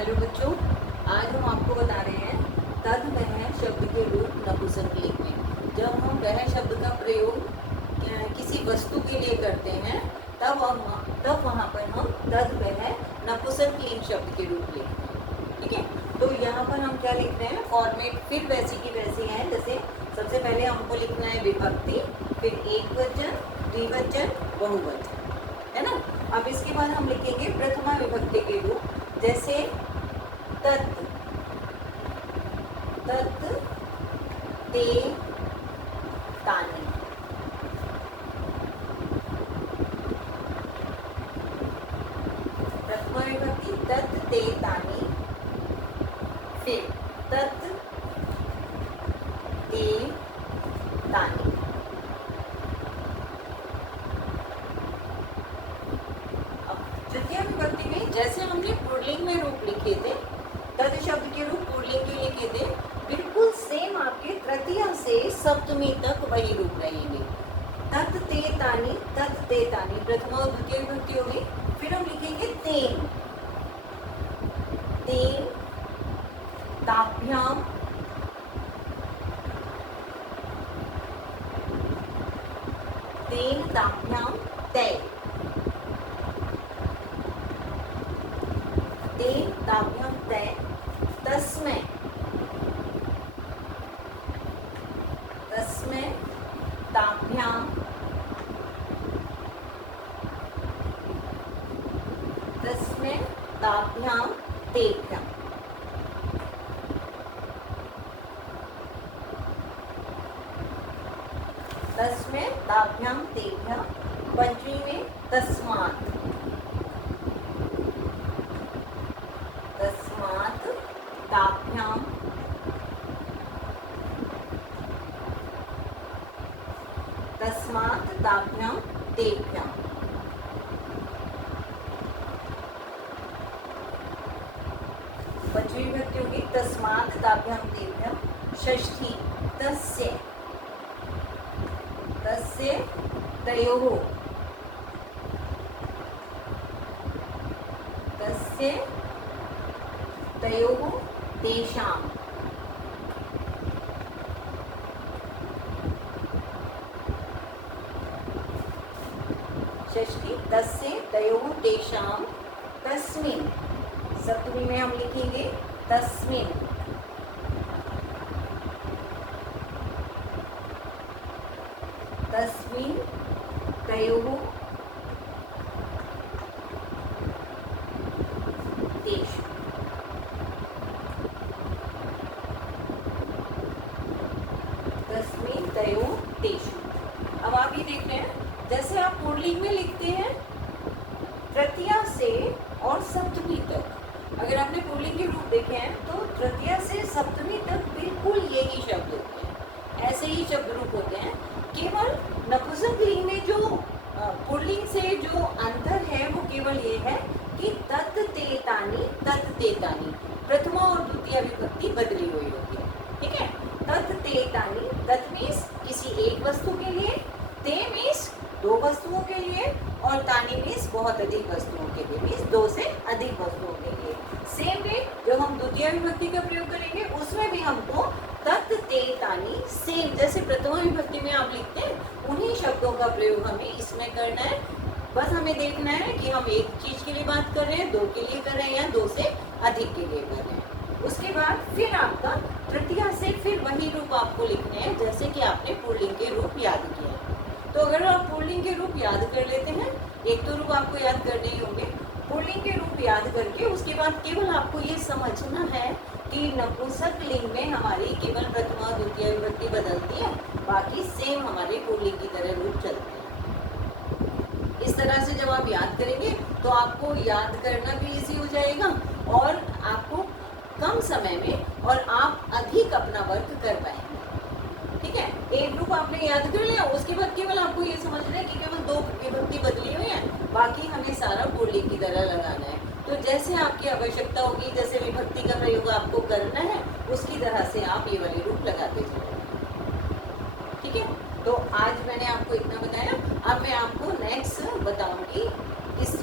Hello बच्चों, आज हम आपको बता रहे हैं तद वह शब्द के रूप नपुंसकलिंग में। जब हम वह शब्द का प्रयोग किसी वस्तु के लिए करते हैं तब वहाँ पर हम तद वह नपुंसकलिंग शब्द के रूप लिखते हैं। ठीक है, तो यहाँ पर हम क्या लिख रहे हैं, फॉर्मेट फिर वैसी की वैसी है। जैसे सबसे पहले हमको लिखना है विभक्ति, फिर एक वचन, द्विवचन, बहुवचन, है ना। अब इसके बाद हम लिखेंगे प्रथमा विभक्ति के रूप, जैसे तत्, तत्, ते, तानि। प्रथमा विभक्ति तत्, ते, तानि, फिर तत्, ते, तानि। तृतीय विभक्ति में जैसे हमने पुल्लिंग में रूप लिखे थे, तद शब्द के रूप पुल्लिंग के लिखे थे, बिल्कुल सेम आपके तृतीय से सप्तमी तक वही रूप रहेंगे। तत्, ते, तानि, तत्, ते, तानि प्रथमा और द्वितीय विभक्ति होगी। फिर हम लिखेंगे तेन, तेन, ताभ्याम, तेन, ताभ्याम, तै, तेन, ताभ्याम, तै, तस्मै, तस्मै, ताभ्याम, तस्मै, ताभ्याम, तेभ्याम। तस्मै, ताभ्याम, तेभ्याम। पंचमी में तस्मात्, तस्मात्, ताभ्याम, तस्मात्, ताभ्याम, तेभ्याम। पंचमी विभक्ति होगी तस्मात्, ताभ्याम, तेभ्याम। षष्ठी तस्य, तस्य, तयोः, तस्य, तयोः, तेषाम्। षष्ठी तस्य, तयोः, तेषाम्। तस्मिन्, सप्तमी में हम लिखेंगे तस्मिन्, तस्मिन्, तयोः, तेषु। तस्मिन्, तयोः, तेषु। अब आप ये देख रहे हैं, जैसे आप पुल्लिंग में लिखते हैं तृतीया से और सप्तमी तक। अगर आपने पुल्लिंग के रूप देखे हैं तो तृतीया से सप्तमी तक बिल्कुल यही शब्द होते हैं, ऐसे ही शब्द रूप होते हैं। केवल नपुंसकलिंग में जो पुल्लिंग से जो अंतर है वो केवल ये है कि तत्, ते, तानि, तत्, ते, तानि प्रथमा और द्वितीय विभक्ति बदली हुई होती है। ठीक है, तत्, ते, तानि, तत् मीन्स किसी एक वस्तु के लिए, ते मीन्स दो वस्तुओं के लिए, और तानि मीन्स बहुत अधिक वस्तुओं के लिए, मीन्स दो से अधिक वस्तुओं के लिए। सेम वे जब हम द्वितीय विभक्ति का प्रयोग करेंगे उसमें भी हमको तत्, ते, तानि सेम जैसे प्रथमा विभक्ति में आप लिखते हैं उन्हीं शब्दों का प्रयोग हमें इसमें करना है। बस हमें देखना है कि हम एक चीज के लिए बात कर रहे हैं, दो के लिए कर रहे हैं या दो से अधिक के लिए कर रहे हैं। उसके बाद फिर आपका तृतीया से फिर वही रूप आपको लिखने हैं जैसे कि आपने पुल्लिंग के रूप याद किए हैं। तो अगर आप पुल्लिंग के रूप याद कर लेते हैं, एक तो रूप आपको याद करने ही होंगे, पुल्लिंग के रूप याद करके उसके बाद केवल आपको ये समझना है कि नपुंसकलिंग में हमारी केवल प्रथमा और द्वितीय विभक्ति बदलती है, बाकी सेम हमारे पुल्लिंग की तरह रूप चलते हैं। इस तरह से जब आप याद करेंगे तो आपको याद करना भी इजी हो जाएगा और आपको कम समय में और आप अधिक अपना वर्क कर पाएंगे। ठीक है, एक ग्रुप आपने याद कर लिया, उसके बाद केवल आपको ये समझना है कि केवल दो विभक्ति बदली हुई है, बाकी हमें सारा पुल्लिंग की तरह लगाना है। तो जैसे आपकी आवश्यकता होगी, जैसे विभक्ति का प्रयोग आपको करना है, उसकी तरह से आप ये वाले रूप लगाते जाइए। ठीक है, तो आज मैंने आपको इतना बताया। अब मैं आपको नेक्स्ट बताऊंगी